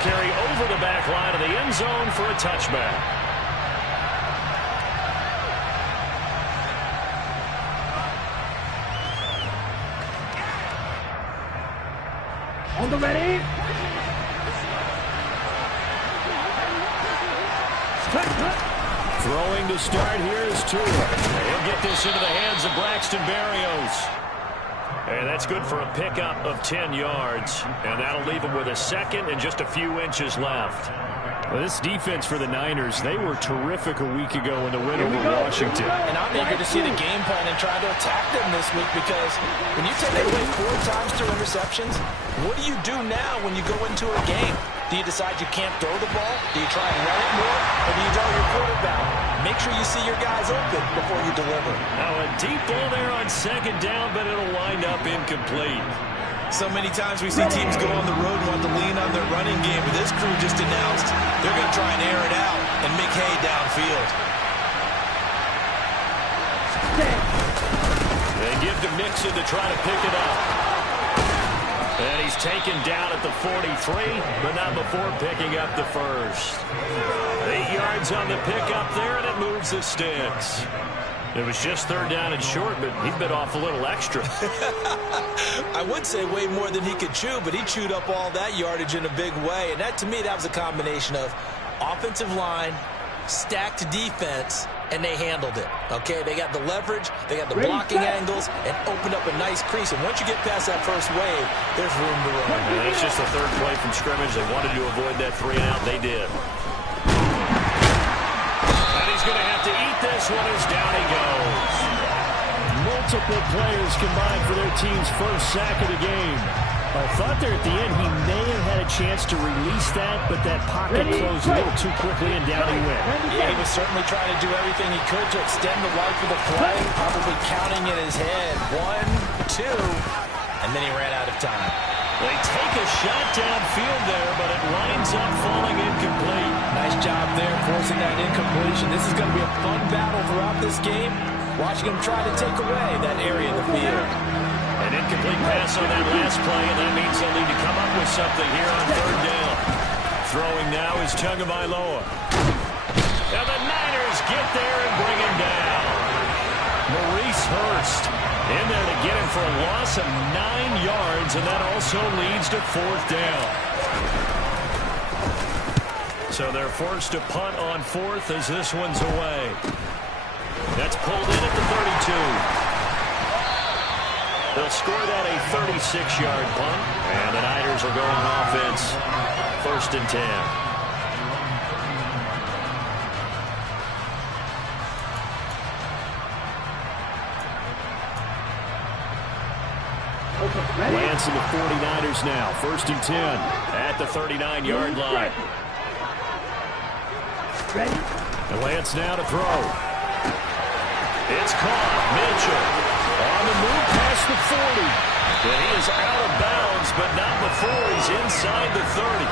carry over the back line of the end zone for a touchback. On the ready. Throwing to start here is Tua. He'll get this into the hands of Braxton Berrios. And that's good for a pickup of 10 yards. And that'll leave him with a second and just a few inches left. Well, this defense for the Niners, they were terrific a week ago in the win over Washington. And I'm eager to see the game plan and try to attack them this week, because when you take away 4 times to interceptions, what do you do now when you go into a game? Do you decide you can't throw the ball? Do you try and run it more? Or do you draw your quarterback? Make sure you see your guys open before you deliver. Now a deep ball there on second down, but it'll wind up incomplete. So many times we see teams go on the road and want to lean on their running game, but this crew just announced they're going to try and air it out and make hay downfield. They give to Mixon to try to pick it up. And he's taken down at the 43, but not before picking up the first. 8 yards on the pickup there, and it moves the sticks. It was just third down and short, but he bit off a little extra. I would say way more than he could chew, but he chewed up all that yardage in a big way. And that, to me, that was a combination of offensive line, stacked defense, and they handled it. Okay, they got the leverage, they got the blocking angles, and opened up a nice crease. And once you get past that first wave, there's room to run. And that's just the third play from scrimmage. They wanted to avoid that 3-and-out. They did. And he's going to have to eat this one as down he goes. Multiple players combined for their team's first sack of the game. I thought there at the end he may have had a chance to release that, but that pocket closed a little too quickly and down he went. Yeah, he was certainly trying to do everything he could to extend the life of the play, probably counting in his head. 1, 2, and then he ran out of time. They take a shot downfield there, but it winds up falling incomplete. Nice job there forcing that incompletion. This is going to be a fun battle throughout this game, watching him try to take away that area of the field. An incomplete pass on that last play, and that means they'll need to come up with something here on third down. Throwing now is Tagovailoa. Now the Niners get there and bring him down. Maurice Hurst in there to get him for a loss of 9 yards, and that also leads to fourth down. So they're forced to punt on fourth as this one's away. That's pulled in at the 32. They'll score that a 36-yard punt, and the Niners will go on offense, 1st and 10. Lance and the 49ers now, 1st and 10 at the 39-yard line. And Lance now to throw. It's caught. Mitchell on the move past the 40. And he is out of bounds, but not before he's inside the 30.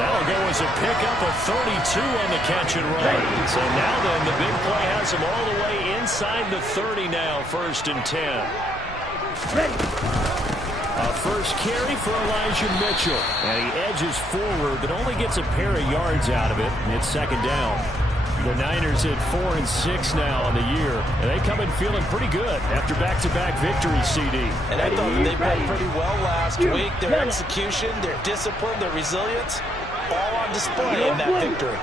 That'll go as a pickup of 32 on the catch and run. So now then, the big play has him all the way inside the 30 now, 1st and 10. A first carry for Elijah Mitchell. And he edges forward, but only gets a pair of yards out of it. And it's 2nd down. The Niners at 4-6 now on the year. And they come in feeling pretty good after back-to-back victories, CD. And I thought they played pretty well last week. Their execution, their discipline, their resilience, all on display in that victory.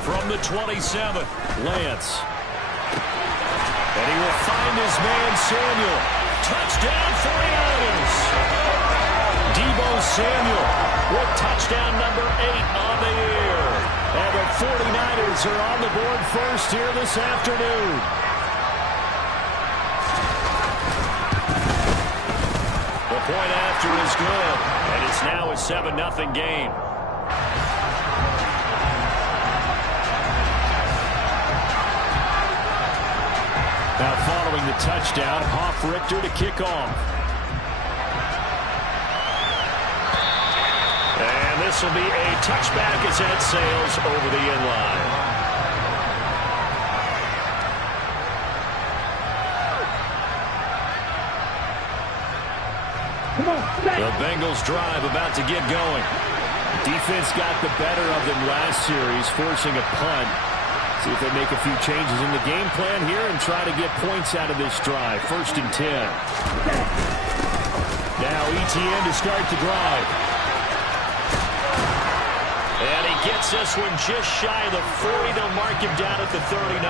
From the 27, Lance. And he will find his man, Samuel. Touchdown, 49ers. Deebo Samuel with touchdown number 8 on the year. And the 49ers are on the board first here this afternoon. The point after is good, and it's now a 7-0 game. Now following the touchdown, Hoff-Richter to kick off. And this will be a touchback as that sails over the end line. The Bengals drive about to get going. Defense got the better of them last series, forcing a punt. See if they make a few changes in the game plan here and try to get points out of this drive. 1st and 10. Now ETN to start the drive. And he gets this one just shy of the 40. They'll mark him down at the 39.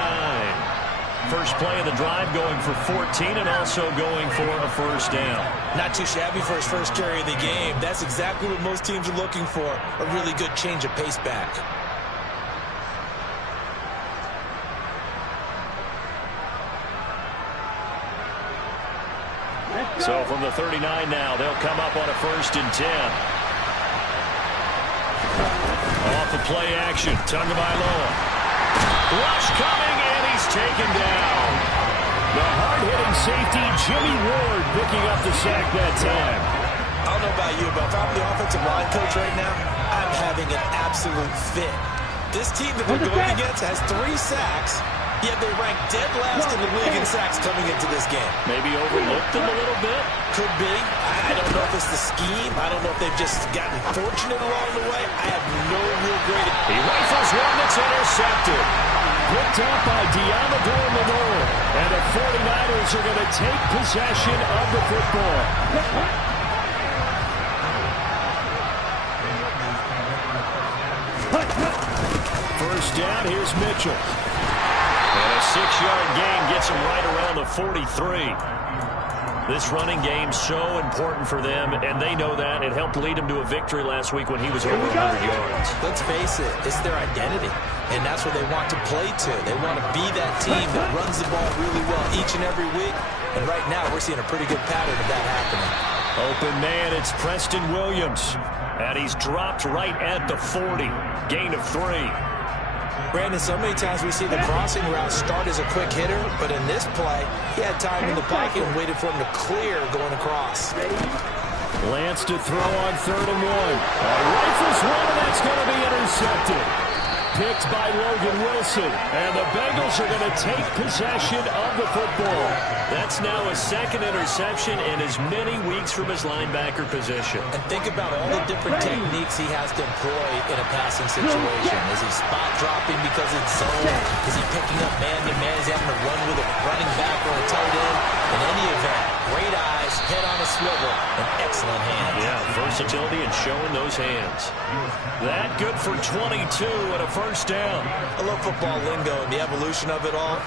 First play of the drive going for 14 and also going for a first down. Not too shabby for his first carry of the game. That's exactly what most teams are looking for. A really good change of pace back. So from the 39 now, they'll come up on a 1st and 10. Off the play action, Tagovailoa. Rush coming, and he's taken down. The hard-hitting safety, Jimmy Ward, picking up the sack that time. I don't know about you, but if I'm the offensive line coach right now, I'm having an absolute fit. This team that they're going against has 3 sacks, yet they rank dead last in the league in sacks coming into this game. Maybe overlooked them a little bit? Could be. I don't know if it's the scheme. I don't know if they've just gotten fortunate along the way. I have no real great... He rifles one that's intercepted. Picked up by Deommodore Lenoir. And the 49ers are going to take possession of the football. First down, here's Mitchell. And a 6-yard gain gets him right around the 43. This running game so important for them, and they know that. It helped lead him to a victory last week when he was over 100 yards. Let's face it, it's their identity, and that's what they want to play to. They want to be that team that runs the ball really well each and every week, and right now we're seeing a pretty good pattern of that happening. Open man, it's Preston Williams, and he's dropped right at the 40. Gain of 3. Brandon, so many times we see the crossing route start as a quick hitter, but in this play, he had time in the pocket and waited for him to clear going across. Lance to throw on 3rd and 1. Rifles one, and that's going to be intercepted. Picked by Logan Wilson, and the Bengals are going to take possession of the football. That's now a 2nd interception in as many weeks from his linebacker position. And think about all the different techniques he has to employ in a passing situation. Is he spot dropping because it's zone? Is he picking up man-to-man? Is he having to run with a running back or a tight end? In any event, great eyes, head on a swivel, and excellent hands. Yeah, versatility and showing those hands. That good for 22 and a first down. I love football lingo and the evolution of it all.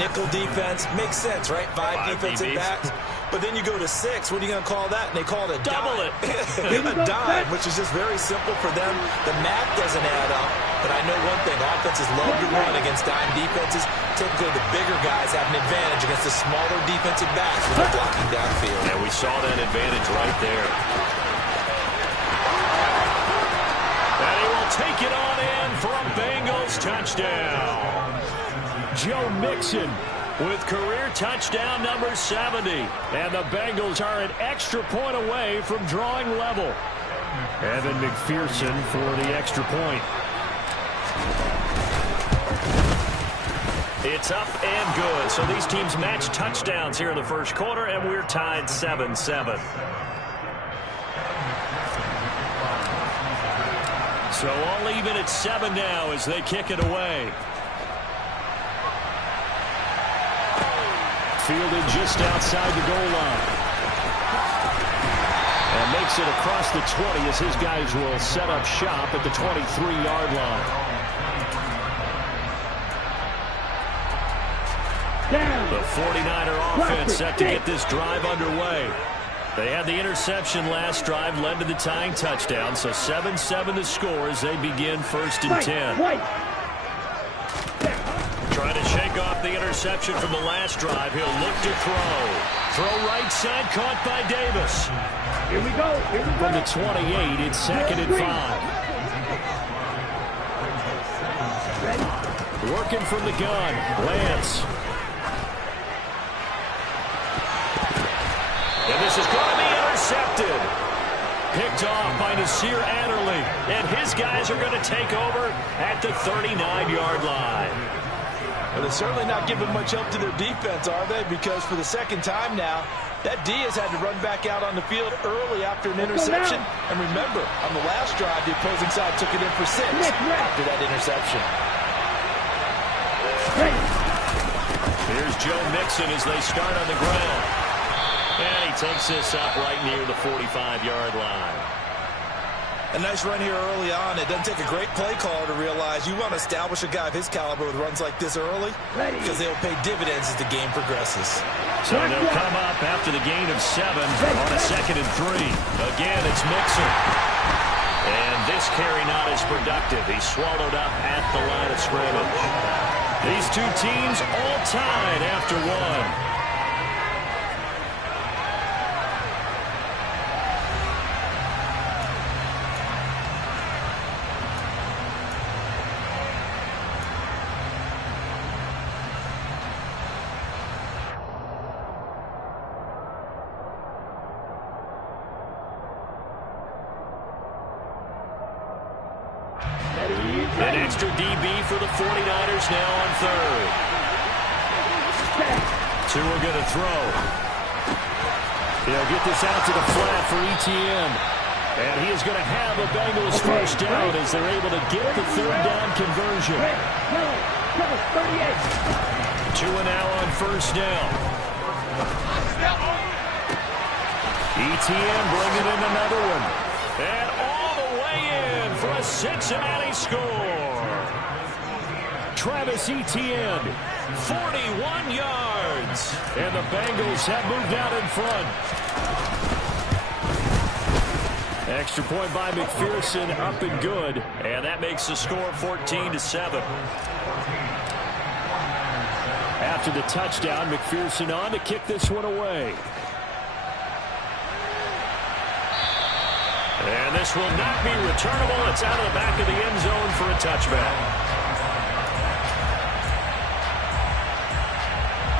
Nickel defense makes sense, right? 5 defensive backs. But then you go to 6. What are you going to call that? And they call it a double dime. it. A dime, which is just very simple for them. The math doesn't add up. But I know one thing. Offenses love to run against dime defenses. Typically, the bigger guys have an advantage against the smaller defensive backs when they're blocking downfield. And we saw that advantage right there. And he will take it on in for a Bengals touchdown. Joe Mixon with career touchdown number 70. And the Bengals are an extra point away from drawing level. Evan McPherson for the extra point. It's up and good. So these teams match touchdowns here in the first quarter, and we're tied 7-7. So all even at 7 now as they kick it away. Fielded just outside the goal line. And makes it across the 20 as his guys will set up shop at the 23-yard line. The 49er offense set to get this drive underway. They had the interception last drive, led to the tying touchdown, so 7-7 the score as they begin 1st and 10. Trying to shake off the interception from the last drive. He'll look to throw. Throw right side, caught by Davis. Here we go. From the 28, it's 2nd and 5. Working from the gun, Lance. And this is going to be intercepted. Picked off by Nasir Adderley. And his guys are going to take over at the 39-yard line. Well, they're certainly not giving much help to their defense, are they? Because for the second time now, that Diaz had to run back out on the field early after an interception. And remember, on the last drive, the opposing side took it in for 6 after that interception. Here's Joe Mixon as they start on the ground. And he takes this up right near the 45-yard line. A nice run here early on. It doesn't take a great play caller to realize you want to establish a guy of his caliber with runs like this early because they'll pay dividends as the game progresses. So they'll come up after the gain of 7 on a 2nd and 3. Again, it's Mixon. And this carry not as productive. He's swallowed up at the line of scrimmage. These two teams all tied after 1. An extra DB for the 49ers now on 3rd. 2 are going to throw. They'll get this out to the flat for Etienne. And he is going to have a Bengals first down as they're able to get the 3rd down conversion. 2 now on first down. Etienne bringing in another one. And all the way in for a Cincinnati score. Travis Etienne, 41 yards. And the Bengals have moved out in front. Extra point by McPherson, up and good. And that makes the score 14-7. After the touchdown, McPherson on to kick this one away. And this will not be returnable. It's out of the back of the end zone for a touchback.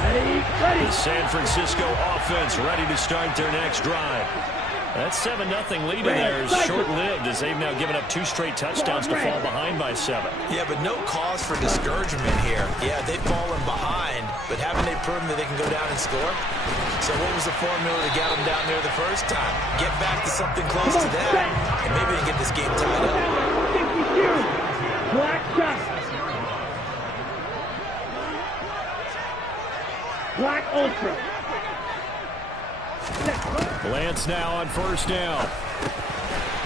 The San Francisco offense ready to start their next drive. That 7-0 lead in there is short-lived as they've now given up 2 straight touchdowns to fall behind by 7. Yeah, but no cause for discouragement here. Yeah, they've fallen behind, but haven't they proven that they can go down and score? So what was the formula to get them down there the first time? Get back to something close to that, and maybe they get this game tied up. Black shot. Black ultra. Lance now on first down.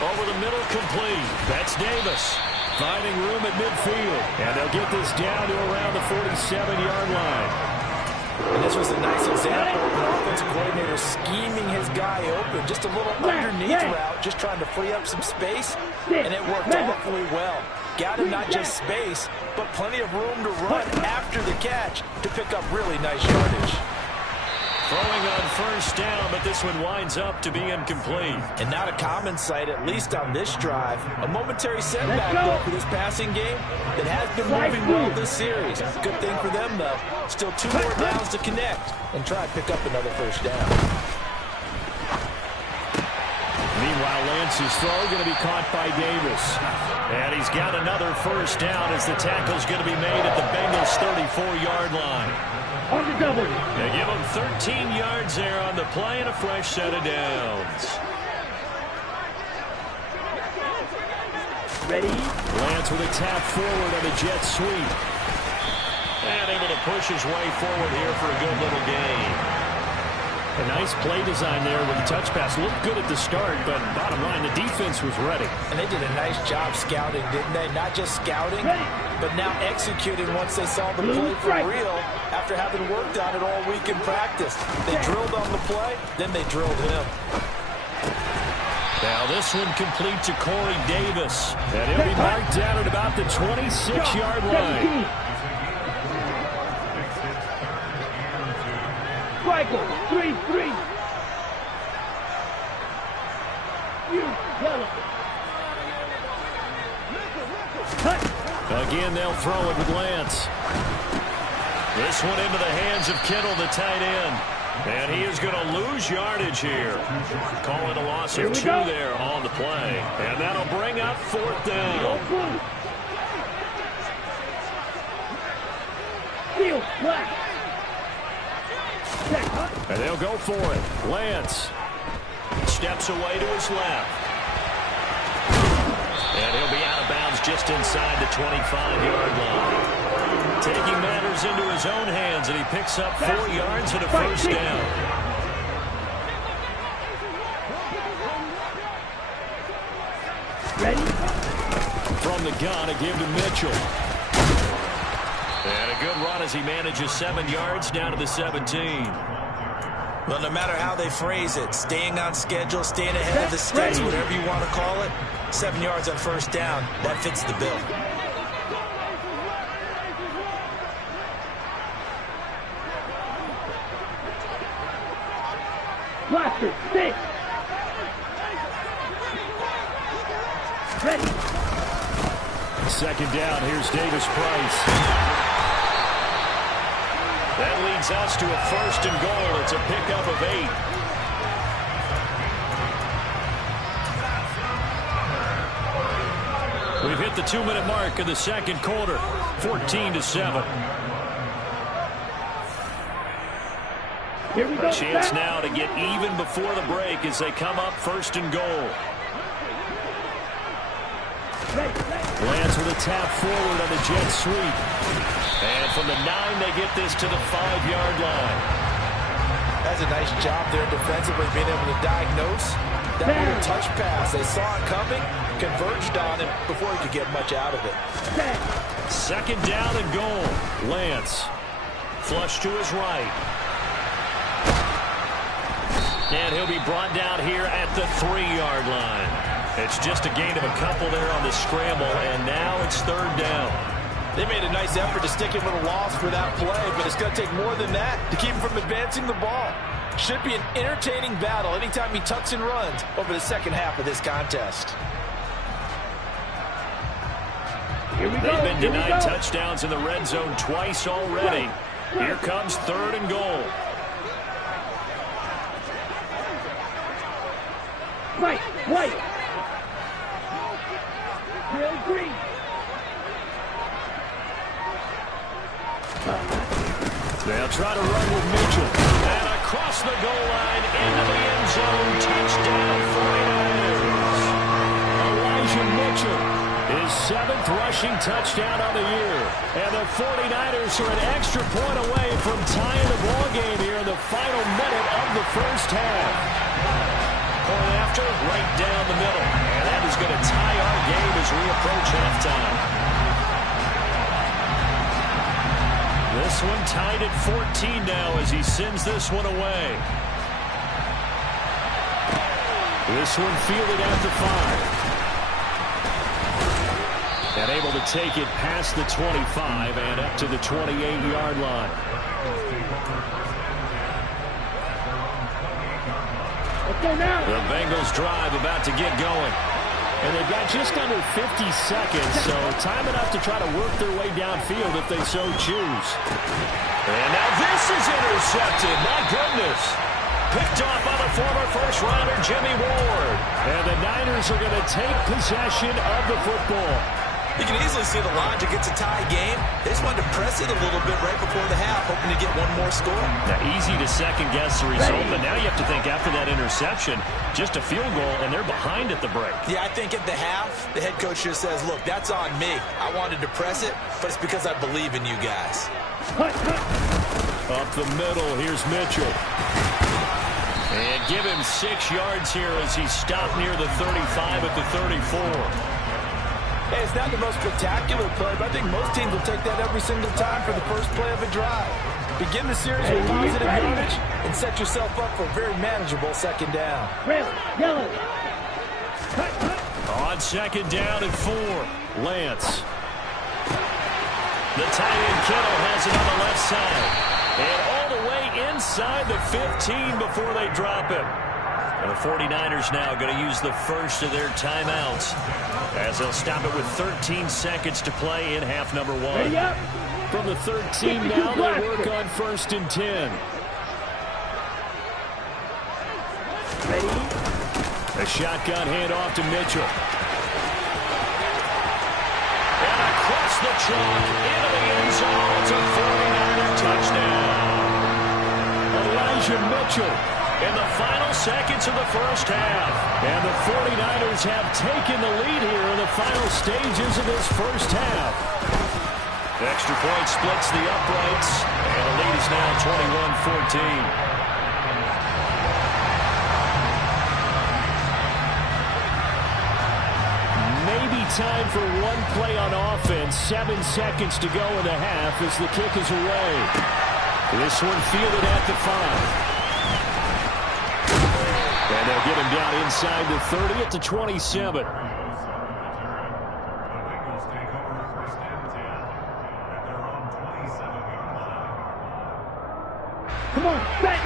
Over the middle, complete. That's Davis. Finding room at midfield. And they'll get this down to around the 47-yard line. And this was a nice example of an offensive coordinator scheming his guy open. Just a little underneath route, just trying to free up some space. And it worked awfully well. Got him not just space, but plenty of room to run after the catch to pick up really nice yardage. Throwing on first down, but this one winds up to be incomplete. And not a common sight, at least on this drive. A momentary setback, though, for this passing game that has been moving well this series. Good thing for them, though. Still 2 more downs to connect and try to pick up another first down. Meanwhile, Lance's throw going to be caught by Davis. And he's got another first down as the tackle's going to be made at the Bengals' 34-yard line. They give him 13 yards there on the play and a fresh set of downs. Ready? Lance with a tap forward on a jet sweep. And able to push his way forward here for a good little gain. A nice play design there with the touch pass. Looked good at the start, but bottom line, the defense was ready. And they did a nice job scouting, didn't they? Not just scouting, but now executing once they saw the play for real after having worked on it all week in practice. They drilled on the play, then they drilled him. Now this one complete to Corey Davis. And he'll be marked down at about the 26-yard line. Michael, 3-3. Again, they'll throw it with Lance. This one into the hands of Kittle, the tight end. And he is going to lose yardage here. Call it a loss of 2 there on the play. And that'll bring up 4th down. Field flat. And they'll go for it. Lance steps away to his left. And he'll be out of bounds just inside the 25-yard line. Taking matters into his own hands, and he picks up 4 yards and a first down. Ready? From the gun, a give to Mitchell. And a good run as he manages 7 yards down to the 17. Well, no matter how they phrase it, staying on schedule, staying ahead of the sticks, whatever you want to call it, 7 yards on first down, that fits the bill. Blaster, stick. Ready. Second down, here's Davis Price. That leads us to a first and goal. It's a pickup of 8. We've hit the 2-minute mark of the second quarter, 14-7. Here we go. A chance now to get even before the break as they come up first and goal. Lance with a tap forward on the jet sweep. And from the 9, they get this to the 5-yard line. That's a nice job there defensively, being able to diagnose that little touch pass. They saw it coming, converged on him before he could get much out of it. Second down and goal. Lance. Flush to his right. And he'll be brought down here at the 3-yard line. It's just a gain of a couple there on the scramble, and now it's third down. They made a nice effort to stick him with a loss for that play, but it's going to take more than that to keep him from advancing the ball. Should be an entertaining battle anytime he tucks and runs over the second half of this contest. Here we go. They've been denied touchdowns in the red zone twice already. Here comes third and goal. White. Real green. They'll try to run with Mitchell. And across the goal line into the end zone. Touchdown 49ers. Elijah Mitchell, his 7th rushing touchdown of the year. And the 49ers are an extra point away from tying the ball game here in the final minute of the first half. Point after, right down the middle. And that is going to tie our game as we approach halftime. This one tied at 14 now as he sends this one away. This one fielded at the 5. And able to take it past the 25 and up to the 28-yard line. The Bengals drive about to get going. And they've got just under 50 seconds, so time enough to try to work their way downfield if they so choose. And now this is intercepted. My goodness. Picked off by the former first-rounder Jimmy Ward. And the Niners are going to take possession of the football. You can easily see the logic. It's a tie game. They just wanted to press it a little bit right before the half, hoping to get one more score. Now, easy to second-guess the result, but now you have to think after that interception, just a field goal, and they're behind at the break. Yeah, I think at the half, the head coach just says, look, that's on me. I wanted to press it, but it's because I believe in you guys. Up the middle, here's Mitchell. And give him 6 yards here as he stopped near the 35 at the 34. Hey, it's not the most spectacular play, but I think most teams will take that every single time for the first play of a drive. Begin the series with positive yardage and set yourself up for a very manageable second down. Red, yellow. On second down and 4, Lance. The tight end Kittle has it on the left side. And all the way inside the 15 before they drop it. And the 49ers now going to use the first of their timeouts as they'll stop it with 13 seconds to play in half number 1. From the 13 now, they work on first and 10. Ready? A shotgun handoff to Mitchell. And across the chalk into the end zone. It's a 49er touchdown. Elijah Mitchell In the final seconds of the first half. And the 49ers have taken the lead here in the final stages of this first half. The extra point splits the uprights, and the lead is now 21-14. Maybe time for one play on offense. 7 seconds to go in the half as the kick is away. This one fielded at the 5. And they'll get him down inside the 30 at the 27. Come on, back.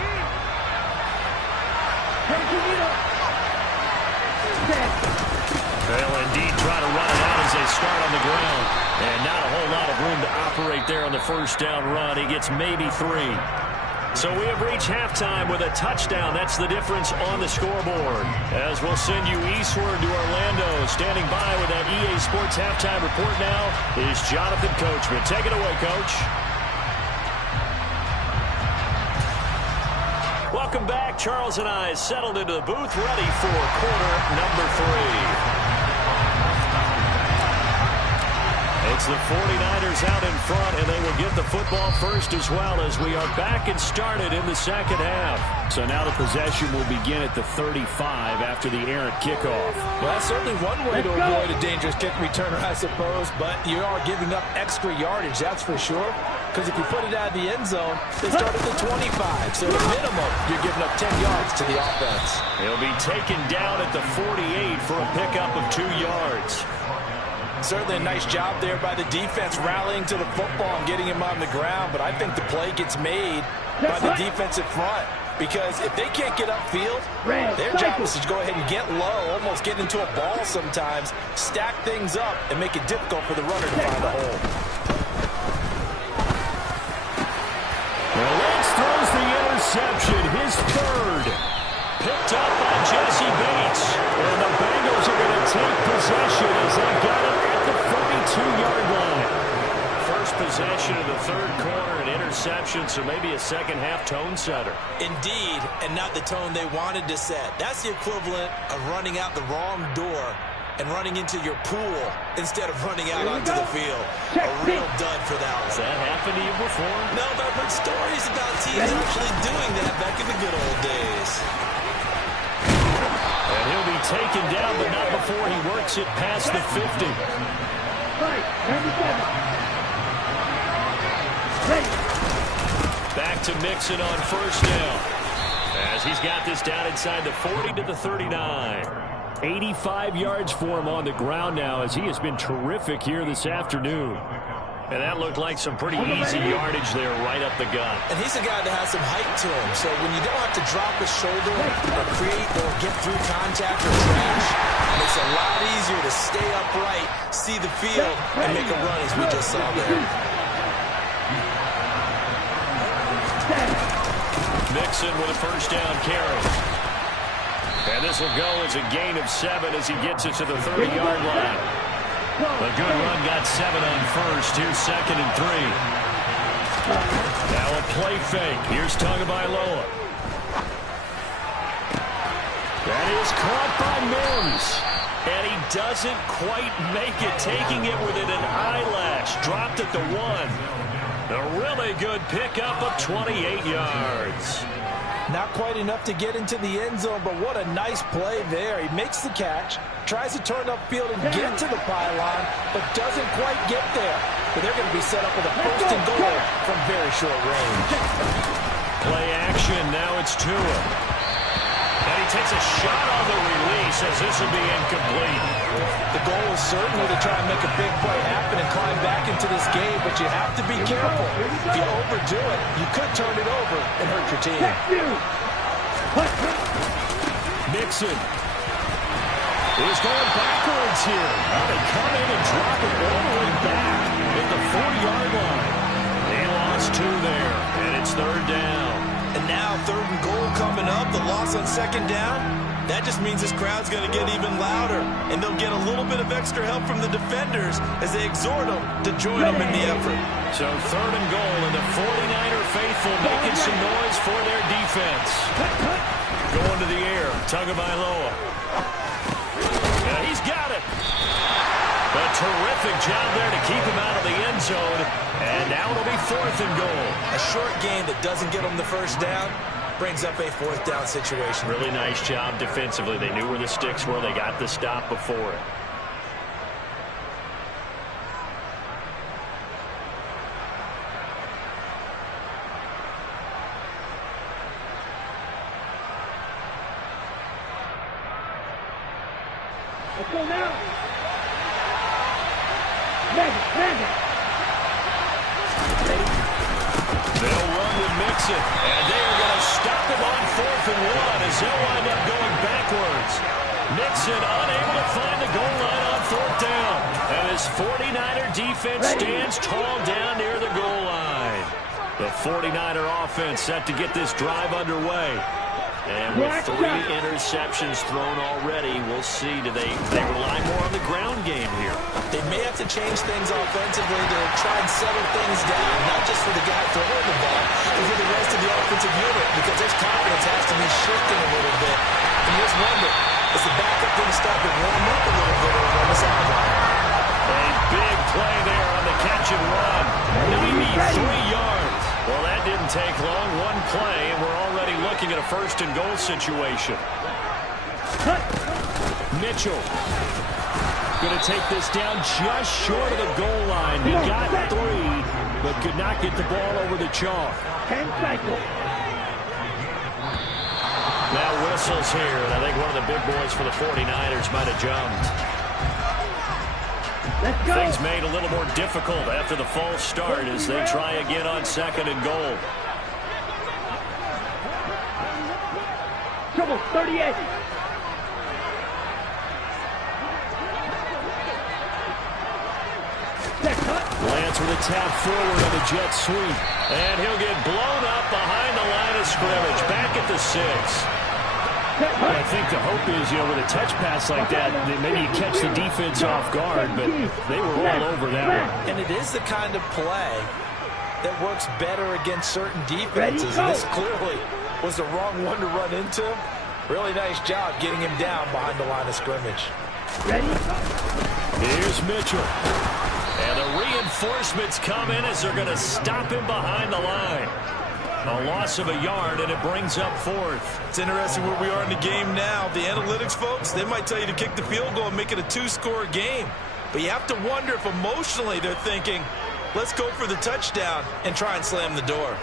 They'll indeed try to run it out as they start on the ground. And not a whole lot of room to operate there on the first down run. He gets maybe 3. So we have reached halftime with a touchdown. That's the difference on the scoreboard. As we'll send you eastward to Orlando. Standing by with that EA Sports halftime report now is Jonathan Coachman. Take it away, Coach. Welcome back. Charles and I settled into the booth, ready for quarter number 3. It's the 49ers out in front, and they will get the football first as well as we are back and started in the second half. So now the possession will begin at the 35 after the errant kickoff. Well, that's certainly one way to avoid a dangerous kick returner, I suppose, but you are giving up extra yardage, that's for sure. Because if you put it out of the end zone, they start at the 25. So at minimum, you're giving up 10 yards to the offense. He'll be taken down at the 48 for a pickup of 2 yards. Certainly a nice job there by the defense rallying to the football and getting him on the ground, but I think the play gets made by the defensive front. Because if they can't get upfield, their job is to go ahead and get low, almost get into a ball sometimes, stack things up, and make it difficult for the runner to find a hole. Lance throws the interception, his 3rd. Picked up by Jesse Bates. And the Bengals are going to take possession as they got it at the 42-yard line. First possession of the 3rd quarter, an interception, so maybe a second half tone setter. Indeed, and not the tone they wanted to set. That's the equivalent of running out the wrong door and running into your pool instead of running out onto the field. A real dud for that one. Has that happened to you before? No, but I've heard stories about teams actually doing that back in the good old days. And he'll be taken down, but not before he works it past the 50. Back to Mixon on first down. As he's got this down inside the 40 to the 39. 85 yards for him on the ground now as he has been terrific here this afternoon. And that looked like some pretty easy yardage there right up the gut. And he's a guy that has some height to him. So when you don't have to drop his shoulder or create or get through contact or trash, it's a lot easier to stay upright, see the field, and make a run as we just saw there. Mixon with a first down carry. And this will go as a gain of 7 as he gets it to the 30-yard line. A good run got 7 on first. Here's 2nd and 3. Now a play fake. Here's Tagovailoa. That is caught by Mims. And he doesn't quite make it, taking it within an eyelash. Dropped at the 1. A really good pickup of 28 yards. Not quite enough to get into the end zone, but what a nice play there. He makes the catch, tries to turn upfield and get to the pylon, but doesn't quite get there. But they're going to be set up with a 1st and goal from very short range. Play action, now it's Tua. And he takes a shot on the release as this will be incomplete. The goal is certainly to try and make a big play happen and climb back into this game, but you have to be careful. If you overdo it, you could turn it over and hurt your team. Mixon is going backwards here. They come in and drop it all the way back at the 40-yard line. He lost 2 there, and it's 3rd down. And now 3rd and goal coming up. The loss on 2nd down. That just means this crowd's going to get even louder, and they'll get a little bit of extra help from the defenders as they exhort them to join them in the effort. So 3rd and goal, and the 49er faithful making some noise for their defense. Going to the air, Tagovailoa. Yeah, he's got it. A terrific job there to keep him out of the end zone, and now it'll be 4th and goal. A short gain that doesn't get them the first down brings up a 4th down situation. Really nice job defensively. They knew where the sticks were. They got the stop before it. Let's go now. Magic. They'll run with Mixon, and they are going to stop him on 4th and 1 as they'll wind up going backwards. Mixon unable to find the goal line on 4th down, and his 49er defense stands tall down near the goal line. The 49er offense set to get this drive underway. And with 3 interceptions thrown already, we'll see, do they rely more on the ground game here? They may have to change things offensively to try and settle things down, not just for the guy throwing the ball, but for the rest of the offensive unit, because their confidence has to be shifting a little bit. And you just wonder, is the backup going to start to warm up a little bit on the sideline? A big play there on the catch and run. 93 yards. Well, that didn't take long. One play, and we're already looking at a 1st and goal situation. Mitchell going to take this down just short of the goal line. He got 3, but could not get the ball over the chalk. 10 cycles. Now whistles here, and I think one of the big boys for the 49ers might have jumped. Let's go. Things made a little more difficult after the false start as they try again on 2nd and goal. Trouble, 38. Lance with a tap forward on the jet sweep. And he'll get blown up behind the line of scrimmage. Back at the 6. I think the hope is, with a touch pass like that, that maybe you catch the defense off guard, but they were all over that one. And it is the kind of play that works better against certain defenses. And this clearly was the wrong one to run into. Really nice job getting him down behind the line of scrimmage. Ready? Here's Mitchell. And the reinforcements come in as they're going to stop him behind the line. A loss of a yard, and it brings up 4th. It's interesting where we are in the game now. The analytics folks, they might tell you to kick the field goal and make it a 2-score game. But you have to wonder if emotionally they're thinking, let's go for the touchdown and try and slam the door.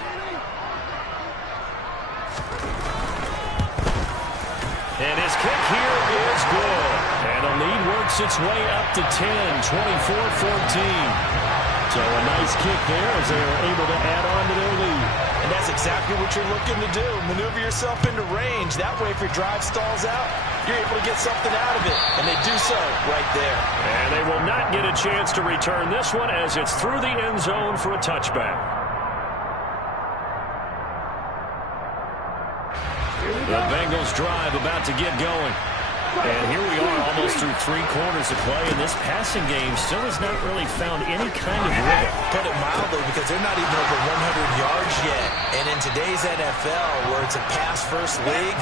And his kick here is good. And the lead works its way up to 10, 24-14. So a nice kick there as they are able to add on to their lead. And that's exactly what you're looking to do. Maneuver yourself into range. That way, if your drive stalls out, you're able to get something out of it. And they do so right there. And they will not get a chance to return this one as it's through the end zone for a touchback. The Bengals drive about to get going. And here we are almost through 3 quarters of play, and this passing game still has not really found any kind of rhythm. Put it mildly, because they're not even over 100 yards yet. And in today's NFL, where it's a pass-first league,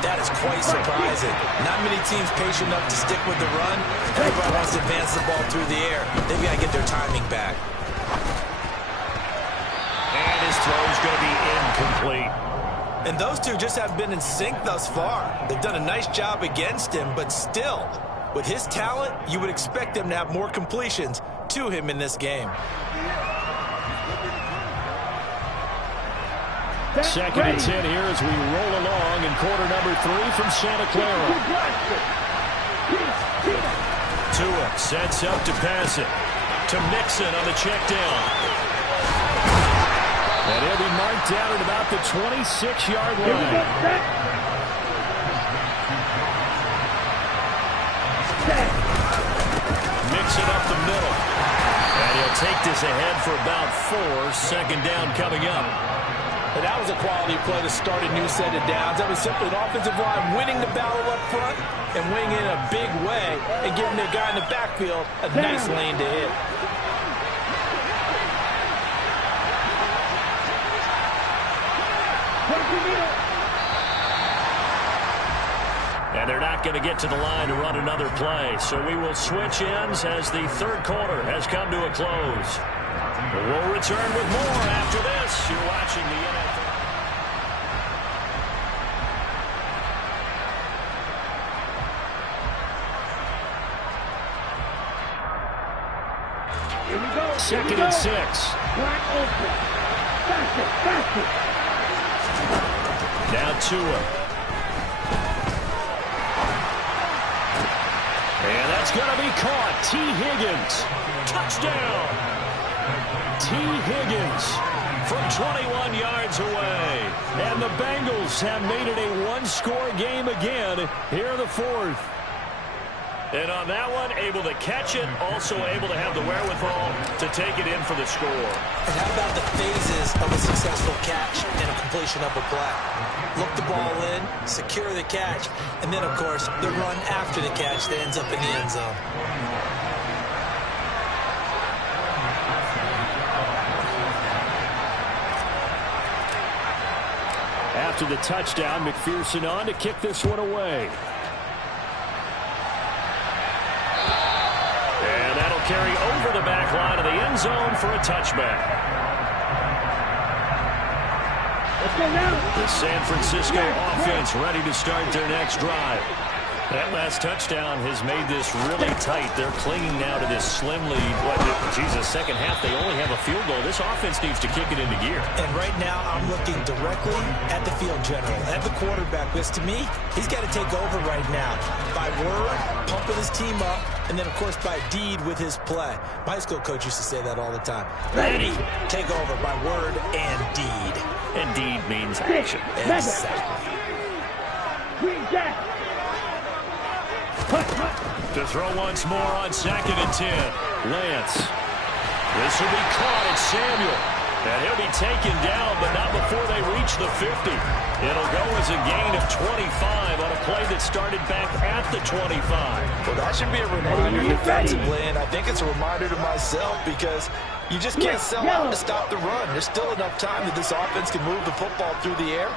that is quite surprising. Not many teams patient enough to stick with the run. Everybody wants to advance the ball through the air. They've got to get their timing back. And his throw is going to be incomplete. And those two just have been in sync thus far. They've done a nice job against him, but still, with his talent, you would expect them to have more completions to him in this game. 2nd and 10 here as we roll along in quarter number 3 from Santa Clara. Tua sets up to pass it to Mixon on the check down. And he'll be marked down at about the 26-yard line. Mix it up the middle. And he'll take this ahead for about 4. 2nd down coming up. And that was a quality play to start a new set of downs. That was simply an offensive line winning the battle up front and winning in a big way and giving their guy in the backfield a nice lane to hit. And they're not going to get to the line to run another play. So we will switch ends as the third quarter has come to a close. We'll return with more after this. You're watching the NFL. Here we go. Second and 6. Wide open. Faster, faster. Now Tua. And that's going to be caught. T. Higgins. Touchdown. T. Higgins from 21 yards away. And the Bengals have made it a one-score game again here in the fourth. And on that one, able to catch it, also able to have the wherewithal to take it in for the score. And how about the phases of a successful catch and a completion of a play? Look the ball in, secure the catch, and then, of course, the run after the catch that ends up in the end zone. After the touchdown, McPherson on to kick this one away. And that'll carry over the back line of the end zone for a touchback. Let's go now. The San Francisco offense ready to start their next drive. That last touchdown has made this really tight. They're clinging now to this slim lead. Second half, they only have a field goal. This offense needs to kick it into gear. And right now, I'm looking directly at the field general, at the quarterback, because to me, he's got to take over right now. By word, pumping his team up, and then, of course, by deed with his play. My high school coach used to say that all the time. Ready, take over by word and deed. And deed means action. Exactly. Green Jack. To throw once more on 2nd and 10. Lance. This will be caught at Samuel. And he'll be taken down, but not before they reach the 50. It'll go as a gain of 25 on a play that started back at the 25. Well, that should be a reminder defensively, and I think it's a reminder to myself because you just can't sell out to stop the run. There's still enough time that this offense can move the football through the air,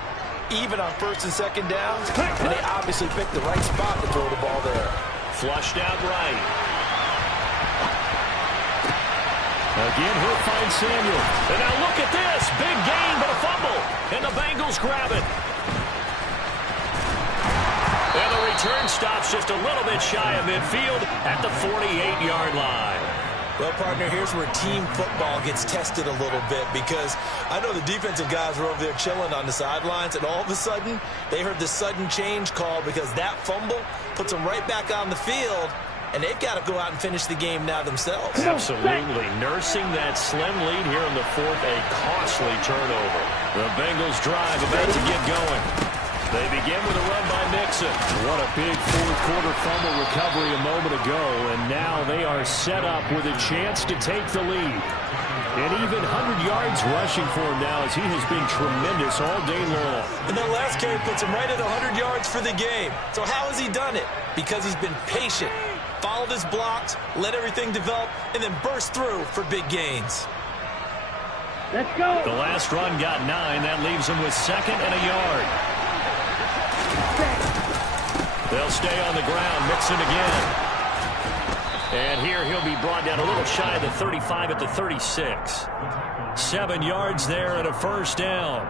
even on 1st and 2nd downs, and they obviously picked the right spot to throw the ball there. Flushed out right. Again, he'll find Samuel. And now look at this. Big gain, but a fumble. And the Bengals grab it. And the return stops just a little bit shy of midfield at the 48-yard line. Well, partner, here's where team football gets tested a little bit because I know the defensive guys were over there chilling on the sidelines, and all of a sudden, they heard the sudden change call because that fumble puts them right back on the field, and they've got to go out and finish the game now themselves. Absolutely. Nursing that slim lead here in the fourth, a costly turnover. The Bengals drive about to get going. They begin with a run by Mixon. What a big fourth-quarter fumble recovery a moment ago, and now they are set up with a chance to take the lead. And even 100 yards rushing for him now as he has been tremendous all day long. And that last carry puts him right at 100 yards for the game. So how has he done it? Because he's been patient, followed his blocks, let everything develop, and then burst through for big gains. Let's go. The last run got 9. That leaves him with 2nd and a yard. They'll stay on the ground. Mixon again. And here he'll be brought down a little shy of the 35 at the 36. 7 yards there and a first down.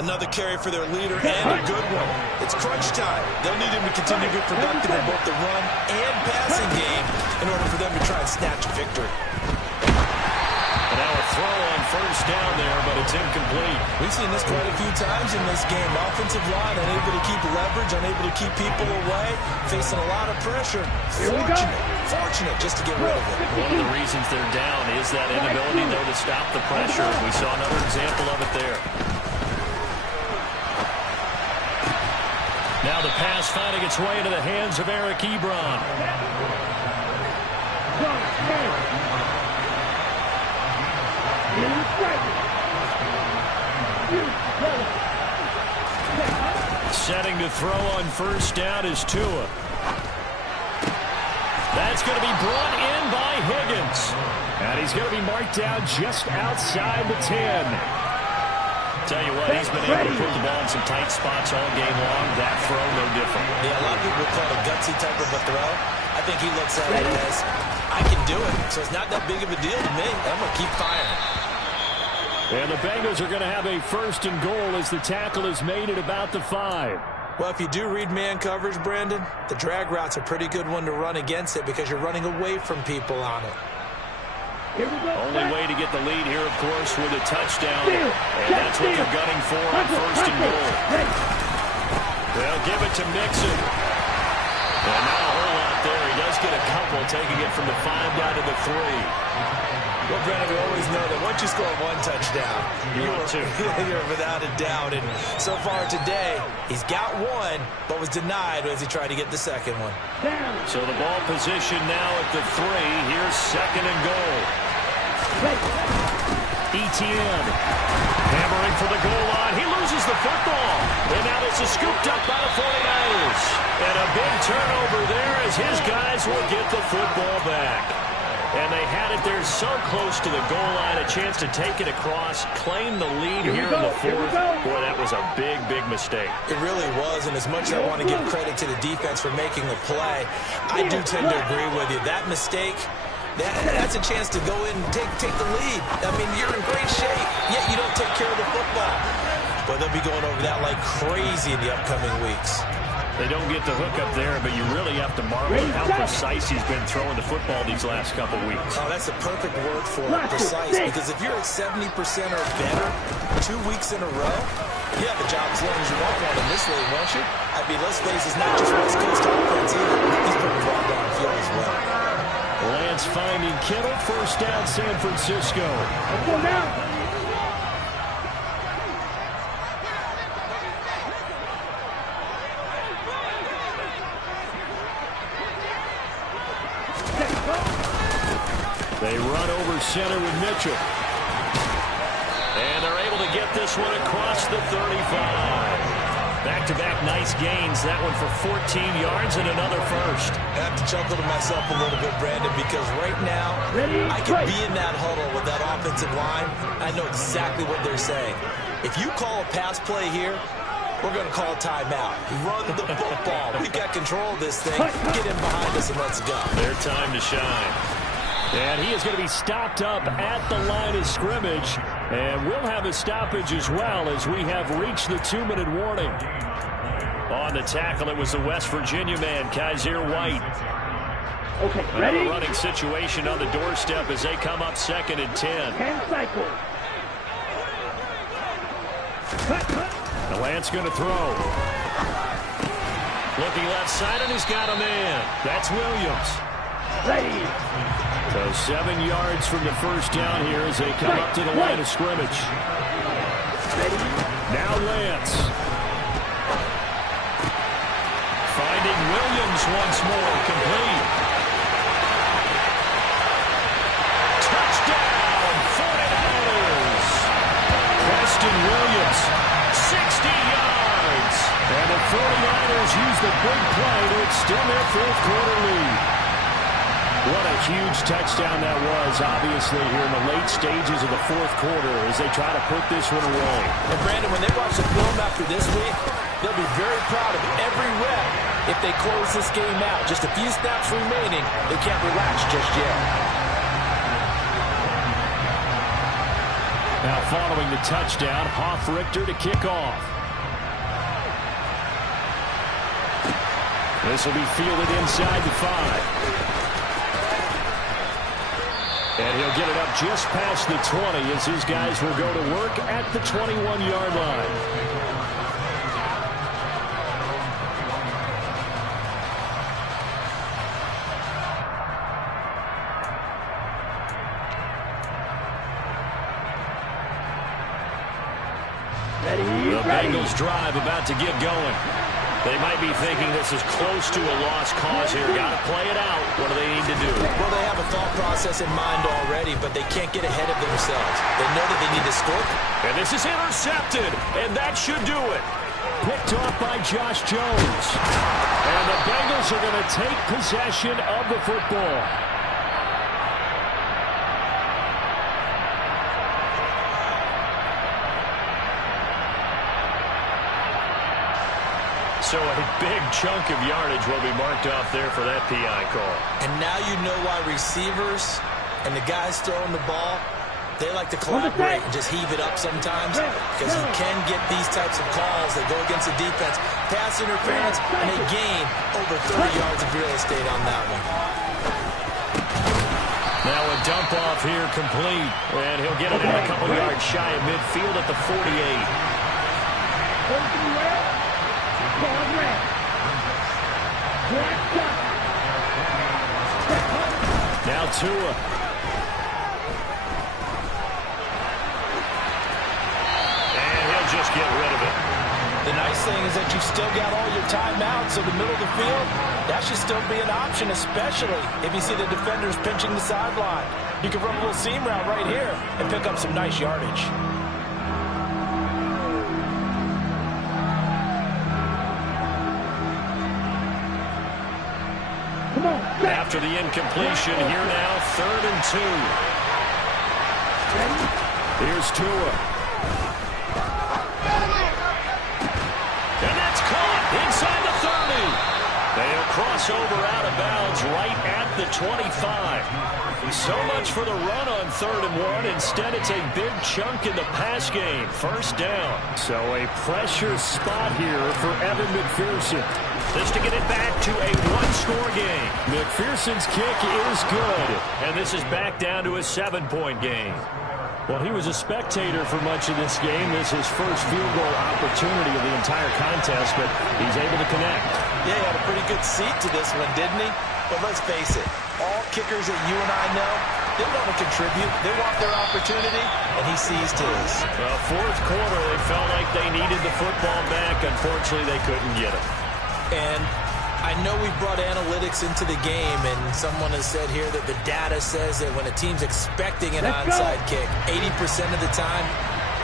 Another carry for their leader and a good one. It's crunch time. They'll need him to continue to be productive in both the run and passing game in order for them to try and snatch a victory. And now a throw on first down there, but it's incomplete. We've seen this quite a few times in this game. Offensive line unable to keep leverage, unable to keep people away, facing a lot of pressure. Fortunate just to get rid of it. One of the reasons they're down is that inability, though, to stop the pressure. We saw another example of it there. Now the pass finding its way into the hands of Eric Ebron. Setting to throw on first down is Tua. That's going to be brought in by Higgins. And he's going to be marked down just outside the 10. Tell you what, he's been able to put the ball in some tight spots all game long. That throw, no different. Yeah, a lot of people call it a gutsy type of a throw. I think he looks at it as, I can do it, so it's not that big of a deal to me. I'm going to keep firing. And the Bengals are going to have a first and goal as the tackle is made at about the 5. Well, if you do read man coverage, Brandon, the drag route's a pretty good one to run against it because you're running away from people on it. Here we go. Only way to get the lead here, of course, with a touchdown. And that's what they're gunning for on first and goal. They'll give it to Mixon. And not a whole lot there. He does get a couple, taking it from the 5 down to the 3. Well, Brandon, we always know that once you score one touchdown, you're without a doubt. And so far today, he's got one, but was denied as he tried to get the second one. So the ball position now at the 3. Here's second and goal. ETN hammering for the goal line. He loses the football. And now this is scooped up by the 49ers. And a big turnover there as his guys will get the football back. And they had it there so close to the goal line, a chance to take it across, claim the lead here in the 4th. Boy, that was a big, big mistake. It really was, and as much as I want to give credit to the defense for making the play, I do tend to agree with you. That mistake, that's a chance to go in and take the lead. I mean, you're in great shape, yet you don't take care of the football. But they'll be going over that like crazy in the upcoming weeks. They don't get the hook up there, but you really have to marvel at how precise he's been throwing the football these last couple weeks. Oh, that's the perfect word for it, precise, because if you're at 70% or better 2 weeks in a row, you have a job as long as you want one in this league, won't you? I mean, let's face it, it's not just West Coast offense either. He's putting the ball downfield as well. Lance finding Kittle, first down San Francisco. Let's go now. They run over center with Mitchell. And they're able to get this one across the 35. Back-to-back nice gains. That one for 14 yards and another first. I have to chuckle to myself a little bit, Brandon, because right now I can be in that huddle with that offensive line. I know exactly what they're saying. If you call a pass play here, we're going to call a timeout. Run the football. We've got control of this thing. Get in behind us and let's go. Their time to shine. And he is going to be stopped up at the line of scrimmage. And we'll have a stoppage as well as we have reached the 2-minute warning. On the tackle, it was the West Virginia man, Kaiser White. Okay, ready? Another running situation on the doorstep as they come up 2nd and 10. 10 cycles. The Lance going to throw. Looking left side, and he's got a man. That's Williams. Ready. So 7 yards from the first down here as they come up to the line of scrimmage. Ready. Now Lance. Finding Williams once more, complete. Touchdown, 49ers. Preston Williams, 60 yards. And the 49ers use the big play to extend their 4th quarter lead. What a huge touchdown that was, obviously, here in the late stages of the 4th quarter as they try to put this one away. And, Brandon, when they watch the film after this week, they'll be very proud of every rep if they close this game out. Just a few snaps remaining. They can't relax just yet. Now following the touchdown, Hoff-Richter to kick off. This will be fielded inside the 5. And he'll get it up just past the 20 as his guys will go to work at the 21-yard line. The Bengals drive about to get going. They might be thinking this is close to a lost cause here. Got to play it out. What do they need to do? Well, they have a thought process in mind already, but they can't get ahead of themselves. They know that they need to score. And this is intercepted, and that should do it. picked off by Josh Jones. And the Bengals are going to take possession of the football. So a big chunk of yardage will be marked off there for that PI call. And now you know why receivers and the guys throwing the ball, they like to collaborate and just heave it up sometimes, because you can get these types of calls that go against the defense. Pass interference, and they gain over 30 yards of real estate on that one. Now a dump off here complete, and he'll get it in a couple yards shy of midfield at the 48. Now Tua. And he'll just get rid of it. The nice thing is that you've still got all your timeouts, so the middle of the field, that should still be an option, especially if you see the defenders pinching the sideline. You can run a little seam route right here and pick up some nice yardage. After the incompletion, here now, 3rd and 2. Here's Tua. And that's caught inside the 30. They'll cross over out of bounds right at the 25. So much for the run on 3rd and 1. Instead, it's a big chunk in the pass game. 1st down. So a pressure spot here for Evan McPherson. This to get it back to a one-score game. McPherson's kick is good. And this is back down to a 7-point game. Well, he was a spectator for much of this game. This is his first field goal opportunity of the entire contest, but he's able to connect. Yeah, he had a pretty good seat to this one, didn't he? But let's face it, all kickers that you and I know, they want to contribute. They want their opportunity, and he seized his. Well, 4th quarter, they felt like they needed the football back. Unfortunately, they couldn't get it. And I know we've brought analytics into the game, and someone has said here that the data says that when a team's expecting an onside kick, 80% of the time,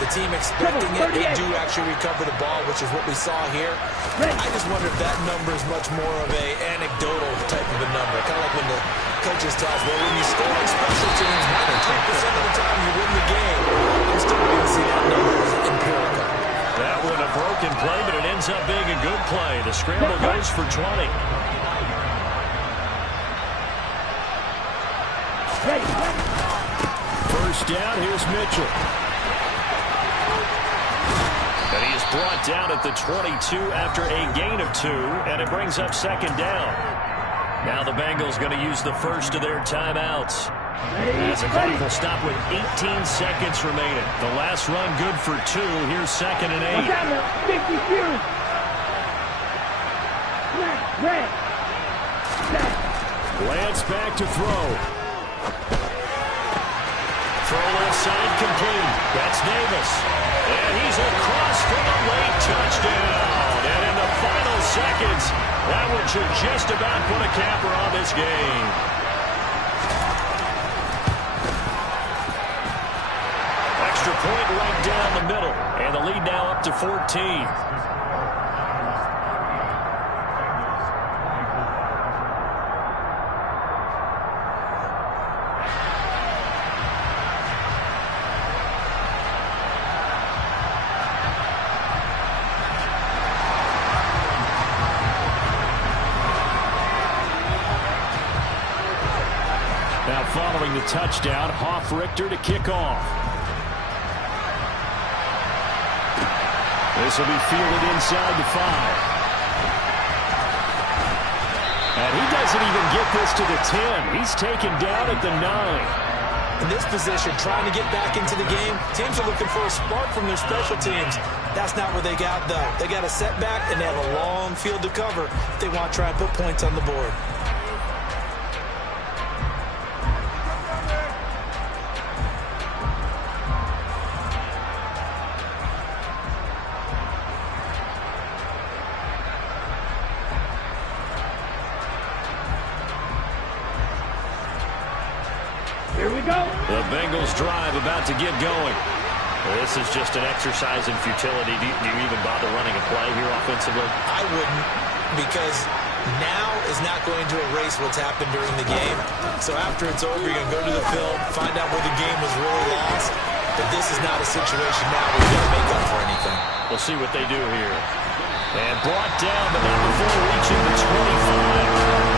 the team expecting it, they do actually recover the ball, which is what we saw here. I just wonder if that number is much more of a anecdotal type of a number, kind of like when the coaches tell us, well, when you score on special teams, 92% of the time you win the game. I'm still going to see that number as empirical. That one a broken play, but it ends up being a good play. The scramble goes for 20. First down, here's Mitchell. And he is brought down at the 22 after a gain of 2, and it brings up 2nd down. Now the Bengals going to use the first of their timeouts. As the clock will stop with 18 seconds remaining. The last run good for 2. Here's 2nd and 8. Lance back to throw. Throw left side complete. That's Davis. And he's across for the late touchdown. And in the final seconds, that one should just about put a capper on this game. Extra point right down the middle. And the lead now up to 14. Now following the touchdown, Hofrichter to kick off. This will be fielded inside the 5. And he doesn't even get this to the 10. He's taken down at the 9. In this position, trying to get back into the game, teams are looking for a spark from their special teams. That's not what they got, though. They got a setback, and they have a long field to cover if they want to try and put points on the board. Here we go. The Bengals drive about to get going. This is just an exercise in futility. Do you even bother running a play here offensively? I wouldn't, because now is not going to erase what's happened during the game. So after it's over, you're going to go to the film, find out where the game was really lost. But this is not a situation now where you're going to make up for anything. We'll see what they do here. And brought down, but not before reaching the 25.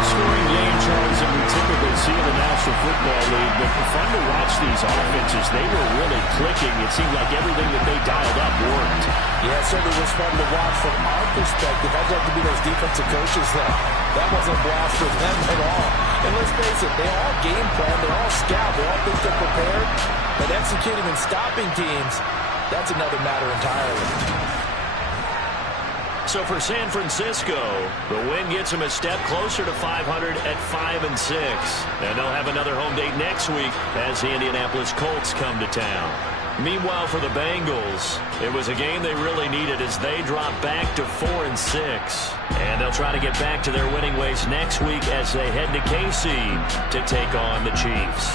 Scoring game, Charles, that we typically see in the National Football League, but fun to watch these offenses. They were really clicking. It seemed like everything that they dialed up worked. Yeah, it certainly was fun to watch from our perspective. I'd love to be those defensive coaches that wasn't a blast for them at all. And let's face it, they all game plan, they all scout, they all think they're prepared, but executing and stopping teams, that's another matter entirely. So for San Francisco, the win gets them a step closer to 500 at 5-6. And they'll have another home date next week as the Indianapolis Colts come to town. Meanwhile, for the Bengals, it was a game they really needed as they drop back to 4-6. And they'll try to get back to their winning ways next week as they head to KC to take on the Chiefs.